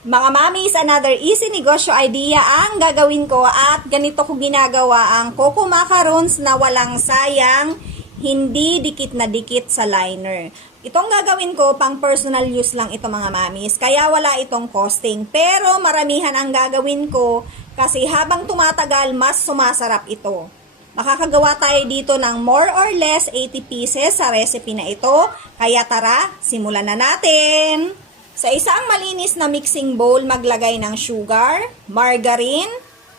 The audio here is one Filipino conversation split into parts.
Mga mamis, another easy negosyo idea ang gagawin ko at ganito ko ginagawa ang coco macarons na walang sayang, hindi dikit na dikit sa liner. Itong gagawin ko pang personal use lang ito mga mamis, kaya wala itong costing. Pero maramihan ang gagawin ko kasi habang tumatagal mas sumasarap ito. Makakagawa tayo dito ng more or less 80 pieces sa recipe na ito. Kaya tara, simulan na natin! Sa isang malinis na mixing bowl, maglagay ng sugar, margarine,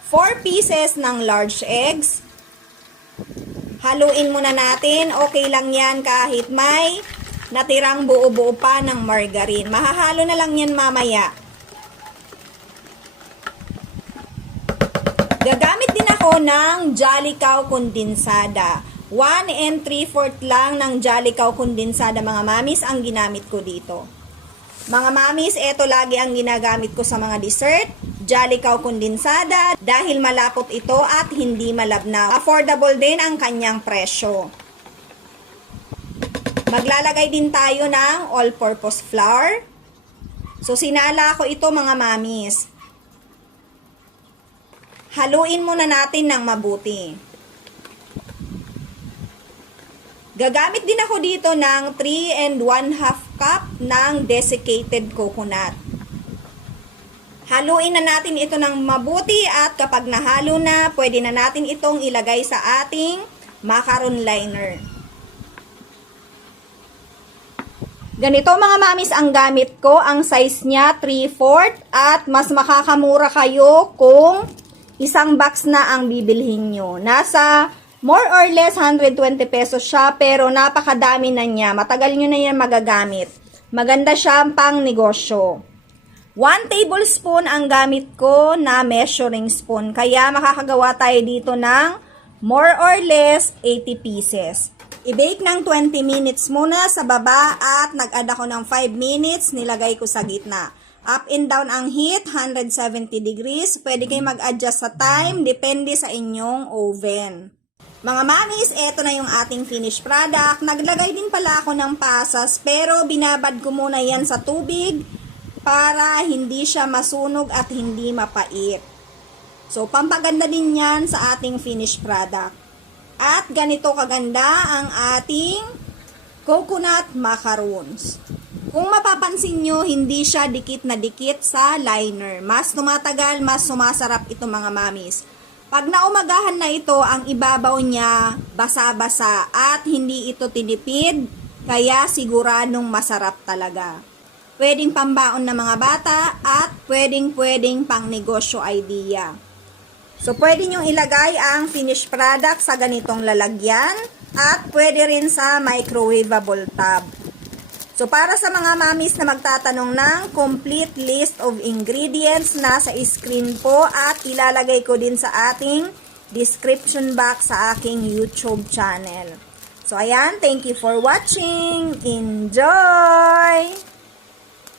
4 pieces ng large eggs. Haluin muna natin. Okay lang yan kahit may natirang buo-buo pa ng margarine. Mahahalo na lang yan mamaya. Gagamit din ako ng Jolly Cow kondensada. 1 3/4 lang ng Jolly Cow kondensada mga mamis ang ginamit ko dito. Mga mamis, eto lagi ang ginagamit ko sa mga dessert. Jolly Cow kondensada dahil malapot ito at hindi malabnaw. Affordable din ang kanyang presyo. Maglalagay din tayo ng all-purpose flour. So sinala ko ito mga mamis. Haluin muna natin ng mabuti. Gagamit din ako dito ng 3 1/2 cup ng desiccated coconut. Haluin na natin ito ng mabuti at kapag nahalo na, pwede na natin itong ilagay sa ating macaron liner. Ganito mga mamis ang gamit ko. Ang size niya 3/4 at mas makakamura kayo kung isang box na ang bibilhin nyo. Nasa more or less 120 pesos siya pero napakadami na niya. Matagal nyo na yan magagamit. Maganda siya pang negosyo. 1 tablespoon ang gamit ko na measuring spoon. Kaya makakagawa tayo dito ng more or less 80 pieces. I-bake ng 20 minutes muna sa baba at nag-add ako ng 5 minutes. Nilagay ko sa gitna. Up and down ang heat, 170 degrees. Pwede kayo mag-adjust sa time, depende sa inyong oven. Mga mamis, eto na yung ating finished product. Naglagay din pala ako ng pasas, pero binabad ko muna yan sa tubig para hindi siya masunog at hindi mapait. So, pampaganda din yan sa ating finished product. At ganito kaganda ang ating coconut macarons. Kung mapapansin nyo, hindi siya dikit na dikit sa liner. Mas tumatagal, mas sumasarap ito mga mamis. Pag naumagahan na ito, ang ibabaw niya basa-basa at hindi ito tinipid, kaya siguradong masarap talaga. Pwedeng pambaon ng mga bata at pwedeng pang negosyo idea. So, pwede nyong ilagay ang finished product sa ganitong lalagyan at pwede rin sa microwavable tub. So, para sa mga mamis na magtatanong ng complete list of ingredients, nasa screen po at ilalagay ko din sa ating description box sa aking YouTube channel. So, ayan. Thank you for watching. Enjoy!